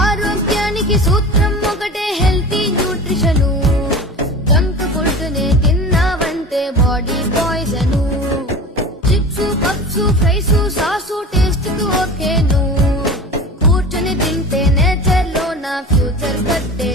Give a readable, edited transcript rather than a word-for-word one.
ఆరోగ్యానికి సూత్రం ఒకటే, హెల్తీ న్యూట్రిషను. జంక్ ఫుడ్ నే తిన్నావంటే body poison. Chips puffs fries sauce taste కు ఓకేను. కూర్చొని తింటే నేచర్ లో నా ఫ్యూచర్ కట్టే